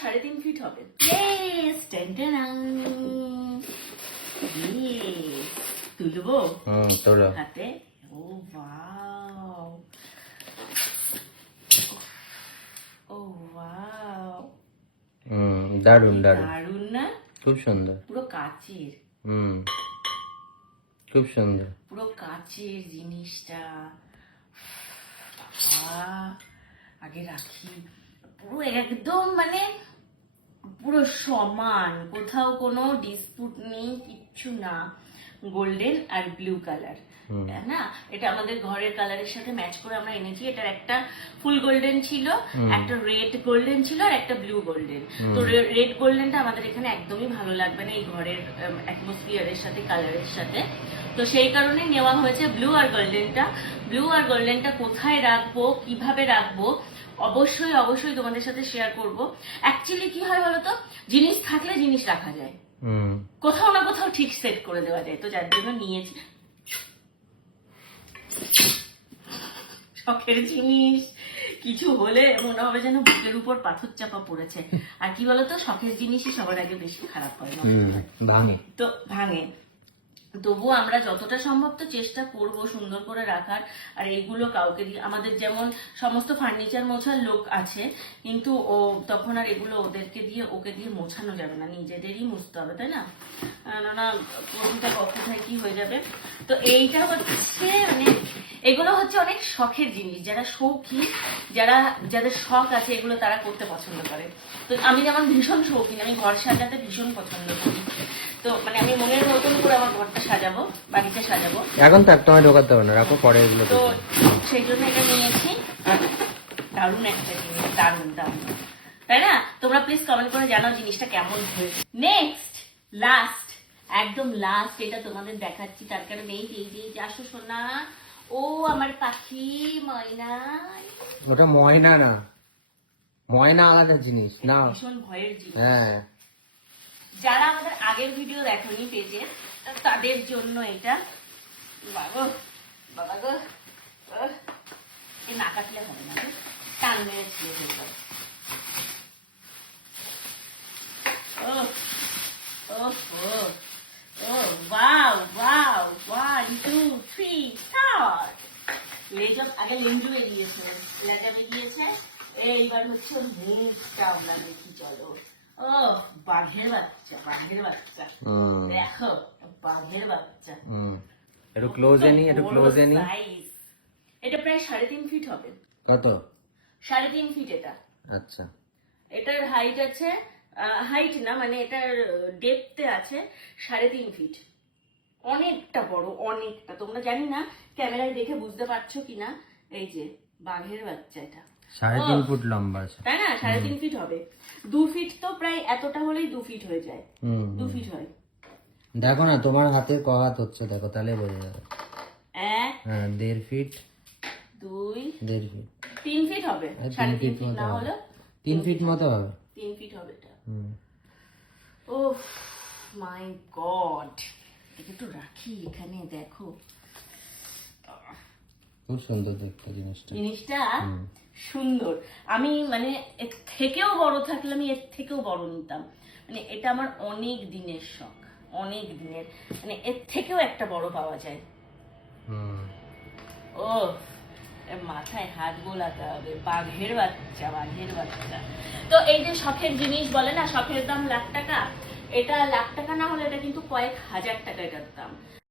3.5 fit হবে। তুলবো হাতে। ও ওয়াও, ও ওয়াও, দারুন দারুন, দারুন না? খুব সুন্দর, পুরো কাচের, খুব সুন্দর, পুরো কাচের জিনিসটা। আগে রাখি, পুরো একদম মানে পুরো সমান, কোথাও কোনো ডিসপুট নেই, কিচ্ছু না। গোল্ডেন আর ব্লু কালার না, এটা আমাদের ঘরের কালারের সাথে ম্যাচ করে আমরা এনেছি। এটার একটা ফুল গোল্ডেন ছিল, একটা রেড গোল্ডেন ছিল, আর একটা ব্লু গোল্ডেন। তো রেড গোল্ডেনটা আমাদের এখানে একদমই ভালো লাগবে না এই ঘরের অ্যাটমসফিয়ারের সাথে, কালারের সাথে। তো সেই কারণে নেওয়া হয়েছে ব্লু আর গোল্ডেনটা। ব্লু আর গোল্ডেনটা কোথায় রাখবো, কিভাবে রাখবো, অবশ্যই অবশ্যই তোমাদের সাথে শেয়ার করব। অ্যাকচুয়ালি কি হয় বলতো, জিনিস থাকলে জিনিস রাখা যায়, কোথাও না কোথাও ঠিক সেট করে দেওয়া যায়। তো যার জন্য নিয়েছি। শখের জিনিস কিছু হলে মনে হবে যেন বুকের উপর পাথর চাপা পড়েছে। আর কি বলতো, শখের জিনিসই সবার আগে বেশি খারাপ হয়, ভাঙে তো ভাঙে। তবুও আমরা যতটা সম্ভব তো চেষ্টা করব সুন্দর করে রাখার। আর এগুলো কাউকে দিয়ে, আমাদের যেমন সমস্ত ফার্নিচার মোছার লোক আছে, কিন্তু ও তখন আর এগুলো ওদেরকে দিয়ে, ওকে দিয়ে মোছানো যাবে না, নিজেদেরই মুছতে হবে, তাই না? না কোনটা কোথায় কি হয়ে যাবে। তো এইটা হচ্ছে মানে, এগুলো হচ্ছে অনেক শখের জিনিস। যারা শৌখিন, যাদের শখ আছে এগুলো, তারা করতে পছন্দ করে। তো আমি যেমন ভীষণ শৌখিন, আমি ঘর সাজাতে ভীষণ পছন্দ করি। তো মানে আমি মনের মতন করে আমার ঘরটা সাজাবো, বাড়িতে সাজাবো। এখন তো একদম ঢোকাতে হবে না, রাখো পরে এগুলো। তো সেই জন্য এটা নিয়েছি। দারুণ একটা জিনিস, দারুণ দারুণ, তাই না? তোমরা প্লিজ কমেন্ট করে জানাও জিনিসটা কেমন হয়েছে। নেক্সট, লাস্ট, একদম লাস্ট, এটা তোমাদের দেখাচ্ছি তার কারণ এই যে আসো সোনা, ও আমার পাখি ময়না। ওটা ময়না না, ময়না আলাদা জিনিস না, ভীষণ ভয়ের জিনিস। হ্যাঁ, যারা আমাদের আগের ভিডিও দেখোনি পেজে, তাদের জন্য এটা। বাবা বাবা গো, না কাটলে হবে না, টান মেরে ছিঁড়ে ফেলবে। আগে লেঞ্জুয়ে দিয়েছে, লেজামে দিয়েছে, এইবার হচ্ছে মুখটা আমরা দেখি। চলো, ও বাঘের বাচ্চা, বাঘের বাচ্চা, দেখো বাঘের বাচ্চা। একটু ক্লোজে নি, একটু ক্লোজে নি। এটা প্রায় 3.5 ফিট হবে। কত? 3.5 ফিট এটা। আচ্ছা, এটার হাইট আছে, হাইট না মানে এটার ডেপথে আছে 3.5 ফিট। অনেকটা বড়, অনেকটা। তোমরা জানি না ক্যামেরায় দেখে বুঝতে পারছো কিনা, এই যে বাঘের বাচ্চা, এটা 3.5 ফুট লম্বা আছে, তাই না? 3.5 ফিট হবে। 2 ফিট তো প্রায়, এতটা হলেই 2 ফিট হয়ে যায়। 2 ফিট হয়। দেখো না তোমার হাতে ক হাত হচ্ছে, দেখো তাহলে বোঝা যাবে। 1, হ্যাঁ, 1.5 ফিট, 2, 1.5 ফিট, 3 ফিট হবে। 3.5 ফিট না হলো 3 ফিট মতো হবে। 3 ফিট হবে এটা। ওহ মাই গড, একটু রাখি এখানে, দেখো খুব সুন্দর দেখতে জিনিসটা। জিনিসটা সুন্দর। আমি মানে এর থেকেও বড় থাকলে আমি এর থেকেও বড় নিতাম। মানে এটা আমার অনেক দিনের শখ, অনেক দিনের। মানে এর থেকেও একটা বড় পাওয়া যায়। ও মাথায় হাত বোলাতে হবে। বাঘের বাচ্চা, বাঘের বাচ্চা। তো এই যে শখের জিনিস বলে না, শখের দাম লাখ টাকা, এটা লাখ টাকা না হলে এটা কিন্তু কয়েক হাজার টাকা এটার দাম।